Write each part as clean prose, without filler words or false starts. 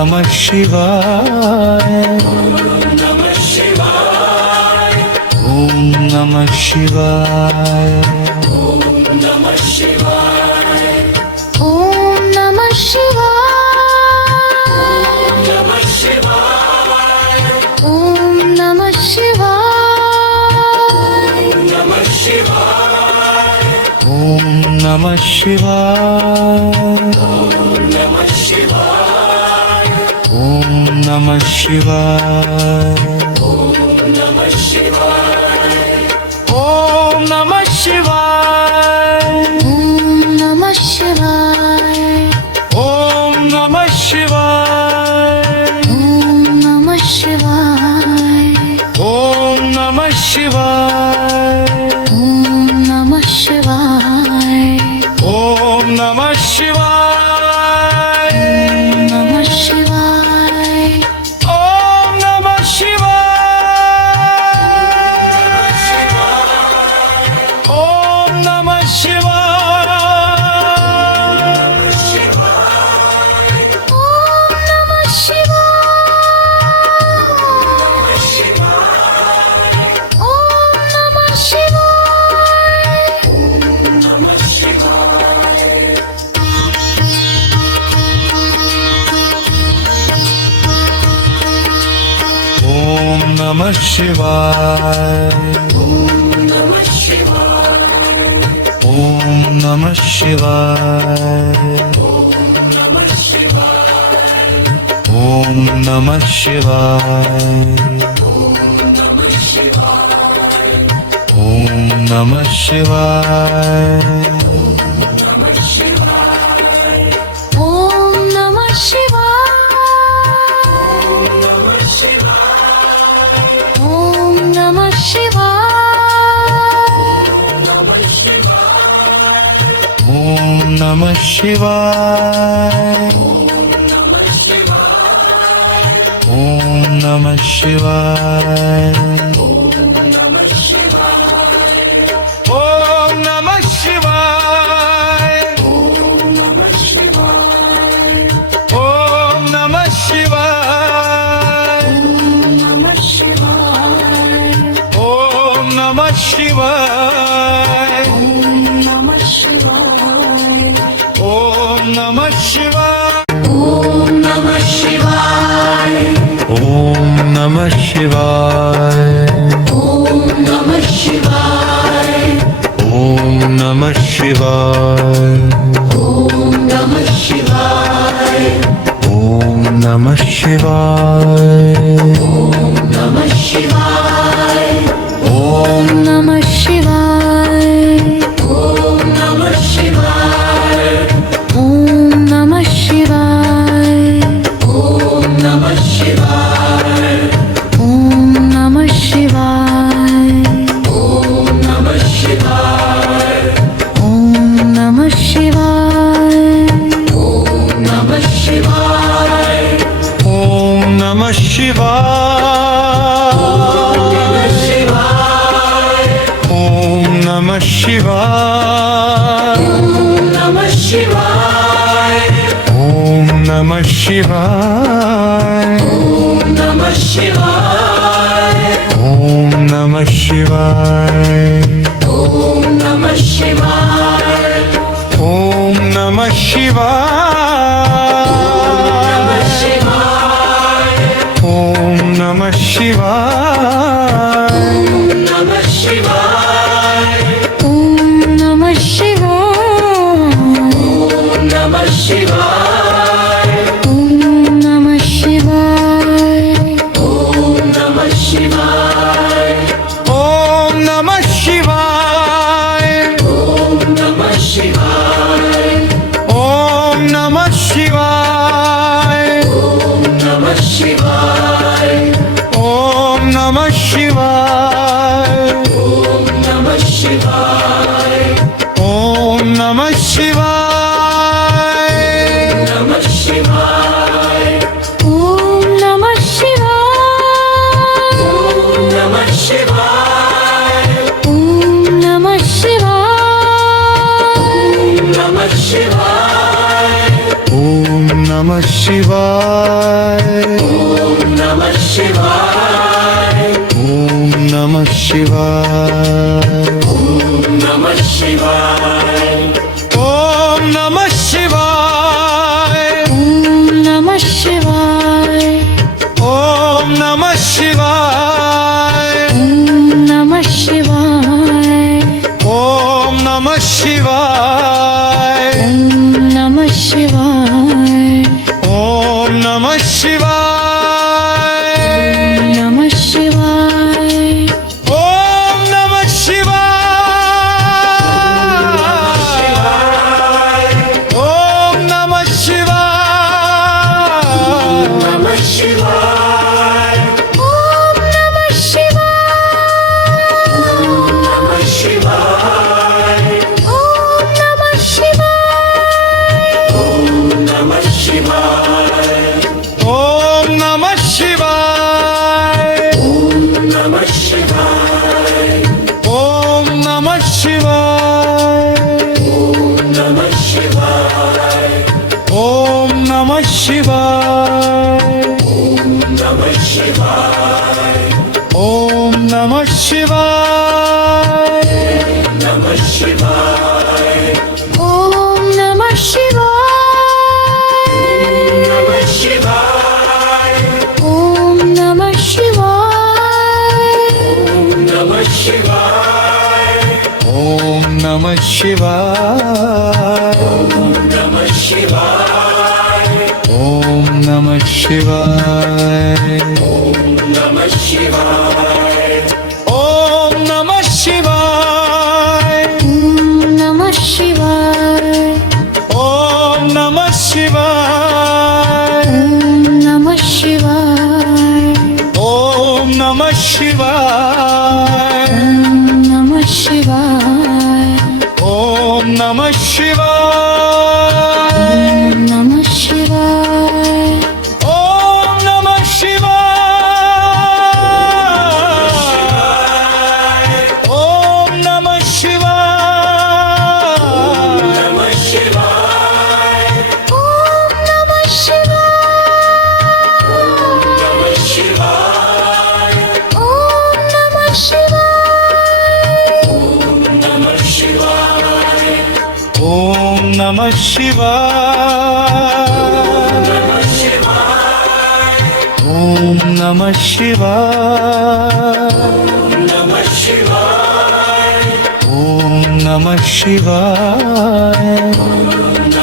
Namah Shivaya. Namah Shivaya. Om Namah Shivaya. Namah Shivaya. Om Namah Shivaya. Namah Shivaya. Om Namah Shivaya. Namah Shivaya. Om Namah Shivaya. Namah Shivaya. Om Namah Shivaya. Namah Shivaya. Om Namah Shivaya. Om Namah Shivaya. Om Namah Shivaya. Om Namah Shivaya. Om Namah Shivaya. Om Namah Shivaya. Om Namah Shivaya. Om Namah Shivaya. Om Namah Shivaya. Namah Shivaya. Om Namah Shivaya. Om Namah Shivaya. Om Namah Shivaya. Om Namah Shivaya. Om Namah Shivaya. Om Namah Shivaya. Om Namah Shivaya. Om Namah Shivaya. Om Namah Shivaya. Om Namah Shivaya. Namah Shivaya. Om Namah Shivaya. Om Namah Shivaya. Namah Shivaya. Om Namah Shivaya. Namah Shivaya. Om Namah Shivaya. Om Namah Shivaya. Om Namah Shivaya. Om Namah Shivaya. Om Namah Shivaya. Om Namah Shivaya. Om Namah Shivaya. Om Namah Shivaya. Om Namah Shivaya. Namah Shivaya. Om Namah Shivaya. Namah Shivaya. Om Namah Shivaya. Namah Shivaya. Om Namah Shivaya. Namah Shivaya. Om Namah Shivaya. Namah Shivaya. Om Namah Shivaya. Om Namah Shivaya. Om Namah Shivaya. Om Namah Shivaya. Om Namah Shivaya. Om Namah Shivaya. Om Namah Shivaya. Om Namah Shivaya. Om Namah Shivaya. Namah Shivaya. Om Namah Shivaya. Namah Shivaya. Om Namah Shivaya. Namah Shivaya. Om Namah Shivaya. Om Namah Shivaya. Namah Shivaya. Om Namah Shivaya. Namah Shivaya. Om Namah Shivaya.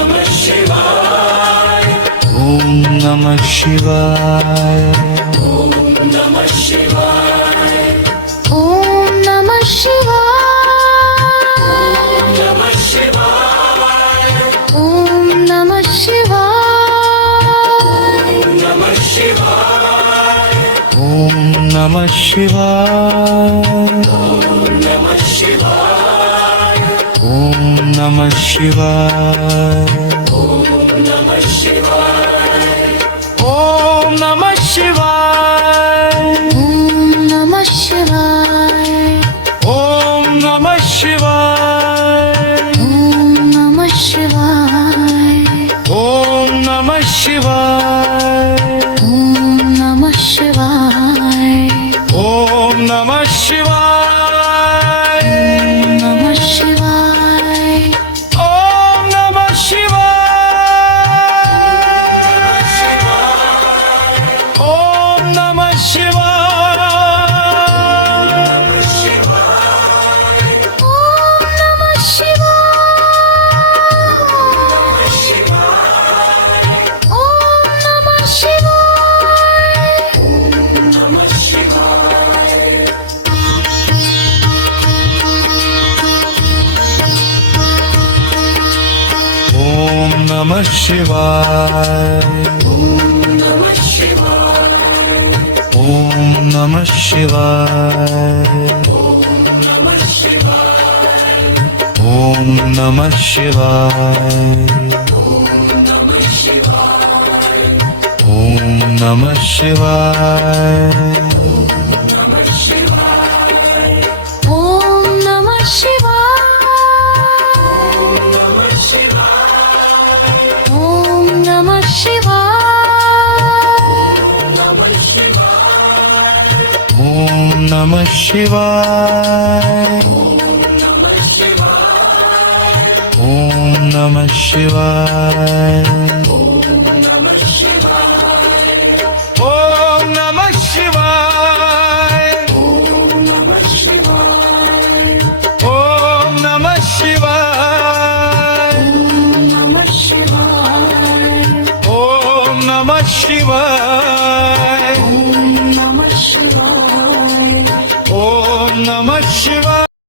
Namah Shivaya. Om Namah Shivaya. Namah Shivaya. Om Namah Shivaya. Namah Shivaya. Om Namah Shivaya. Namah Shivaya. Om Namah Shivaya. Namah Shivaya. Om Namah Shivaya. Om Namah Shivaya. Om Namah Shivaya. Om Namah Shivaya. Om Namah Shivaya. Om Namah Shivaya. Om Namah Shivaya. Namah Shivaya. Om Namah Shivaya. Om Namah Shivaya. Om Namah Shivaya. Om Namah Shivaya. Namah Shivaya. Om Namah Shivaya. Namah Shivaya. Om Namah Shivaya. Namah Shivaya. Om Namah Shivaya. Namah Shivaya. Om Namah Shivaya. Namah Shivaya. Om Namah Shivaya. Namah Shivaya. Om Namah Shivaya. Namah Shivaya. Om Namah Shivaya.